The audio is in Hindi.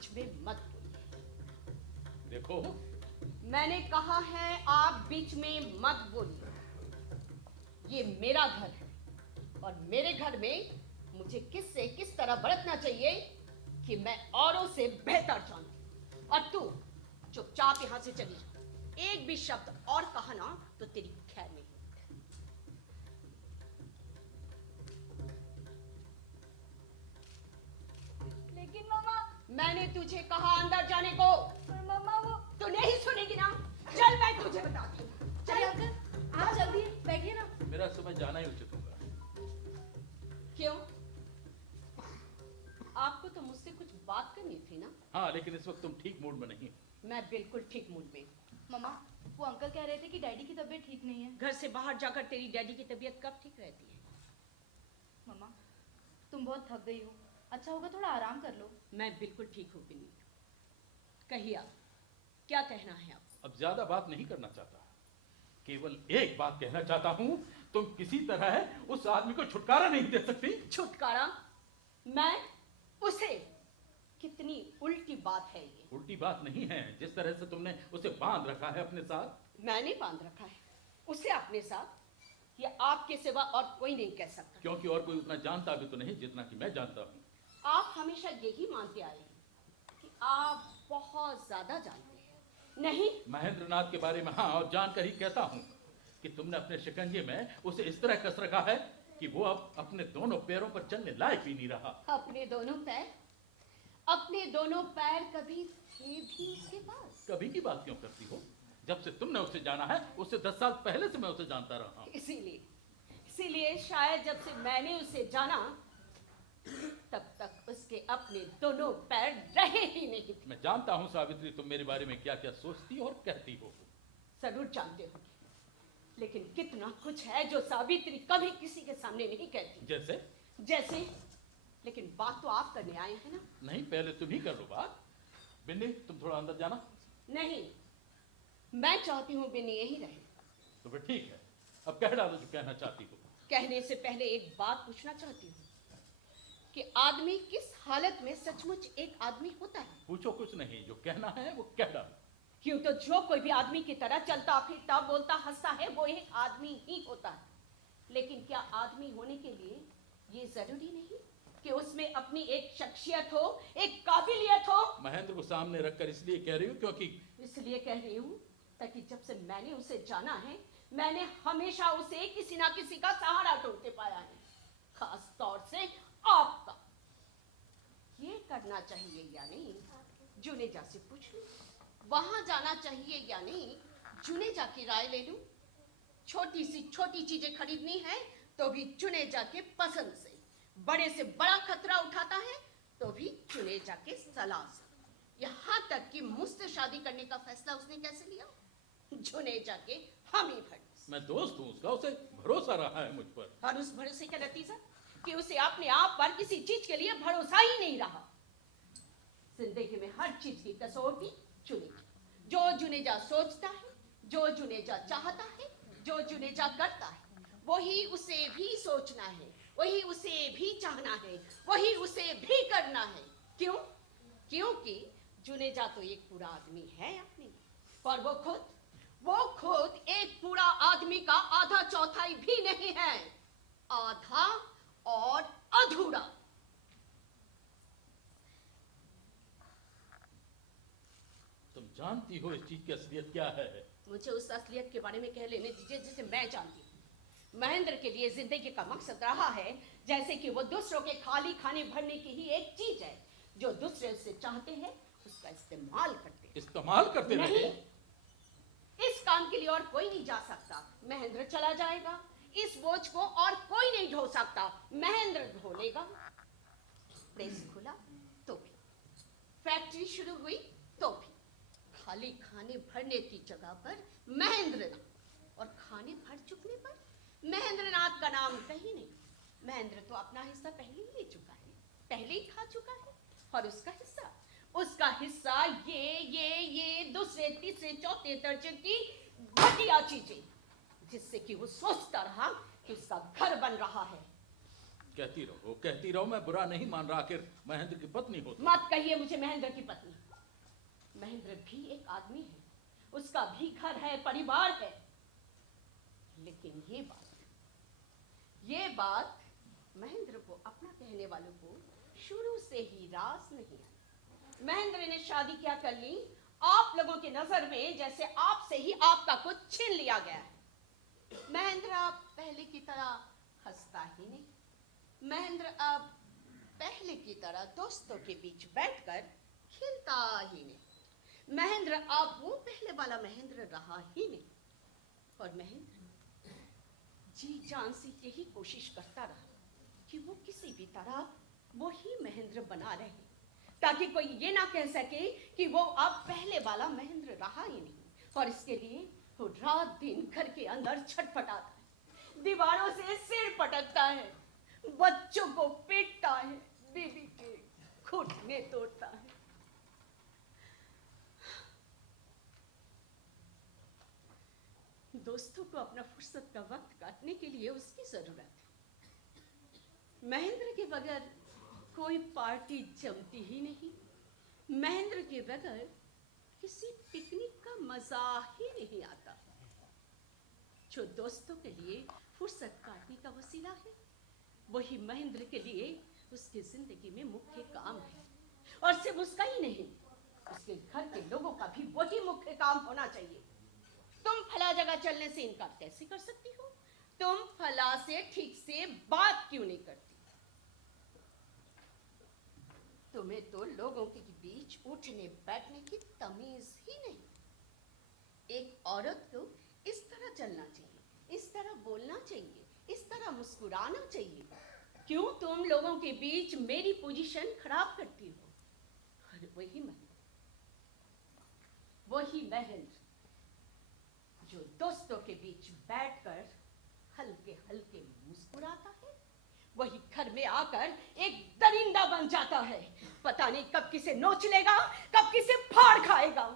बीच में मत बोलिए। देखो, मैंने कहा है आप बीच में मत बोलिए। ये मेरा घर है और मेरे घर में मुझे किससे किस तरह बरतना चाहिए कि मैं औरों से बेहतर जानती। और तू चुपचाप यहां से चली जा। एक भी शब्द और कहा ना तो तेरी खैर नहीं। लेकिन मामा, मैंने तुझे कहा अंदर जाने को। पर मामा वो तू नहीं सुनेगी ना। चल मैं तुझे बताती हूँ। चलिए अंकल, आप जल्दी बैठिए ना। मेरा सुबह जाना ही उचित होगा। क्यों? आपको तो मुझसे कुछ बात करनी थी ना। हाँ, लेकिन इस वक्त तुम ठीक मूड में नहीं। मैं बिल्कुल ठीक मूड में। मामा, वो अंकल कह रहे थे कि डैडी की तबीयत ठीक नहीं है। घर से बाहर जाकर तेरी डैडी की तबीयत कब ठीक रहती है? मामा, तुम बहुत थक गई हो, अच्छा होगा थोड़ा आराम कर लो। मैं बिल्कुल ठीक हूँ बिन्नी। कहिए आप, क्या कहना है आप? अब ज्यादा बात नहीं करना चाहता, केवल एक बात कहना चाहता हूँ। तुम किसी तरह उस आदमी को छुटकारा नहीं दे सकती। छुटकारा? मैं उसे? कितनी उल्टी बात है ये। उल्टी बात नहीं है, जिस तरह से तुमने उसे बांध रखा है अपने साथ। मैंने बांध रखा है उसे अपने साथ। ये आपके सिवा और कोई नहीं कह सकता। क्योंकि और कोई उतना जानता भी तो नहीं जितना कि मैं जानता हूँ। आप हमेशा यही मानते आए हैं कि आप बहुत ज्यादा जानते हैं। नहीं, महेंद्रनाथ के बारे में हाँ, और जानकर ही कहता हूँ कि तुमने अपने शिकंजे में उसे इस तरह कस रखा है कि वो अब अपने दोनों पैरों पर चलने लायक भी नहीं रहा। अपने दोनों पैर? अपने दोनों पैर कभी थे भी उसके पास? कभी की बात क्यों करती हो? जब से तुमने उसे जाना है, उससे 10 साल पहले से मैं उसे जानता रहा हूँ। इसीलिए शायद जब से मैंने उसे जाना तब तक उसके अपने दोनों पैर रहे ही नहीं थे। मैं जानता हूँ सावित्री, तुम मेरे बारे में क्या क्या सोचती और कहती हो। जरूर जानते होंगे, लेकिन कितना कुछ है जो सावित्री कभी किसी के सामने नहीं कहती। जैसे? लेकिन बात तो आप करने आए हैं ना। नहीं, पहले तुम ही कर लो बात। बिन्नी, तुम थोड़ा अंदर जाना। नहीं, मैं चाहती हूँ बिन्नी यही रहे। तो फिर ठीक है, अब कह डालो जो कहना चाहती हो। कहने से पहले एक बात पूछना चाहती हूँ कि आदमी किस हालत में सचमुच एक आदमी होता है? पूछो कुछ नहीं, जो कहना है वो कह डालो। क्यों, तो जो कोई भी आदमी की तरह चलता फिरता बोलता हंसता है वो एक आदमी ही होता है। लेकिन क्या आदमी होने के लिए ये जरूरी नहीं कि उसमें अपनी एक शख्सियत हो, एक काबिलियत हो? महेंद्र को सामने रखकर इसलिए कह रही हूँ क्योंकि इसलिए कह रही हूँ ताकि जब से मैंने उसे जाना है मैंने हमेशा उसे किसी ना किसी का सहारा ढूंढते पाया है, खास तौर से आपका। ये करना चाहिए या नहीं, जुनेजा से पूछ लूं। वहां जाना चाहिए या नहीं, जुनेजा की राय ले लूं। छोटी सी छोटी चीजें खरीदनी है तो भी जुनेजा के पसंद से, बड़े से बड़ा खतरा उठाता है तो भी जुनेजा के सलाह से। यहाँ तक कि मुझसे शादी करने का फैसला उसने कैसे लिया? जुनेजा के हामी भरने से। मैं दोस्त हूँ उसका, उसे भरोसा रहा है मुझ पर। और उस भरोसे का नतीजा कि उसे अपने आप पर किसी चीज के लिए भरोसा ही नहीं रहा। जिंदगी में हर चीज की कसौटी जुनेजा। जो जुनेजा सोचता है, जो जुनेजा चाहता है, जो जुनेजा करता है, वही उसे भी सोचना है, वही उसे भी चाहना है, वही उसे भी करना है। क्यों? क्योंकि जुनेजा तो एक पूरा आदमी है अपने में, और वो खुद एक पूरा आदमी का आधा चौथाई भी नहीं है, आधा और अधूरा। तुम जानती हो इस चीज की असलियत क्या है? मुझे उस असलियत के बारे में कह लेने दीजिए जिसे मैं जानती हूँ। महेंद्र के लिए जिंदगी का मकसद रहा है जैसे कि वो दूसरों के खाली खाने भरने की ही एक चीज है, जो दूसरे से चाहते हैं उसका इस्तेमाल करते हैं। इस्तेमाल करते नहीं, इस काम के लिए और कोई नहीं जा सकता, महेंद्र चला जाएगा। इस बोझ को और कोई नहीं ढो सकता, महेंद्र ढो लेगा। प्रेस खुला तो भी, फैक्ट्री शुरू हुई तो भी, खाली खाने भरने की जगह पर महेंद्रनाथ, और खाने भर चुकने पर महेंद्रनाथ का नाम कहीं नहीं। महेंद्र तो अपना हिस्सा पहले ही ले चुका है, पहले ही खा चुका है, और उसका हिस्सा ये दूसरे तीसरे चौथे दर्जे की घटिया चीजें, जिससे कि वो सोचता रहा कि उसका घर बन रहा है। कहती रहो, मैं बुरा नहीं मान रहा, आखिर महेंद्र की पत्नी हो तुम। मत कहिए मुझे महेंद्र की पत्नी। महेंद्र भी एक आदमी है, उसका भी घर है, परिवार है। लेकिन ये बात महेंद्र को अपना कहने वालों को शुरू से ही रास नहीं है। महेंद्र ने शादी क्या कर ली आप लोगों की नजर में, जैसे आपसे ही आपका कुछ छीन लिया गया है। महेंद्र अब पहले की तरह हंसता ही नहीं। महेंद्र अब पहले की तरह दोस्तों के बीच बैठकर खिलता ही नहीं। महेंद्र अब वो पहले वाला महेंद्र रहा ही नहीं। और महेंद्र जी जान से यही कोशिश करता रहा कि वो किसी भी तरह वही महेंद्र बना रहे, ताकि कोई ये ना कह सके कि वो अब पहले वाला महेंद्र रहा ही नहीं। और इसके लिए वो रात दिन घर के अंदर छटपटाता है, दीवारों से सिर पटकता है, बच्चों को पीटता है, बीवी के घुटने तोड़ता है। दोस्तों को अपना फुर्सत का वक्त काटने के लिए उसकी जरूरत है। महेंद्र के बगैर कोई पार्टी जमती ही नहीं। महेंद्र के बगैर किसी पिकनिक का मजा ही नहीं आता। जो दोस्तों के लिए फुर्सत काटने का वसीला है, वही महेंद्र के लिए उसकी जिंदगी में मुख्य काम है। और सिर्फ उसका ही नहीं, उसके घर के लोगों का भी वही मुख्य काम होना चाहिए। तुम फला जगह चलने से इनकार कैसे कर सकती हो? तुम फला से ठीक से बात क्यों नहीं करती? तुम्हें तो लोगों के बीच उठने बैठने की तमीज ही नहीं। एक औरत को इस तरह चलना चाहिए, इस तरह बोलना चाहिए, इस तरह मुस्कुराना चाहिए। क्यों तुम लोगों के बीच मेरी पोजीशन खराब करती हो? और वही महेंद्र जो दोस्तों के बीच बैठकर हल्के हल्के मुस्कुराता है, वही घर में आकर एक दरिंदा बन जाता है। पता नहीं कब किसे नोच लेगा, कब किसे फाड़ खाएगा।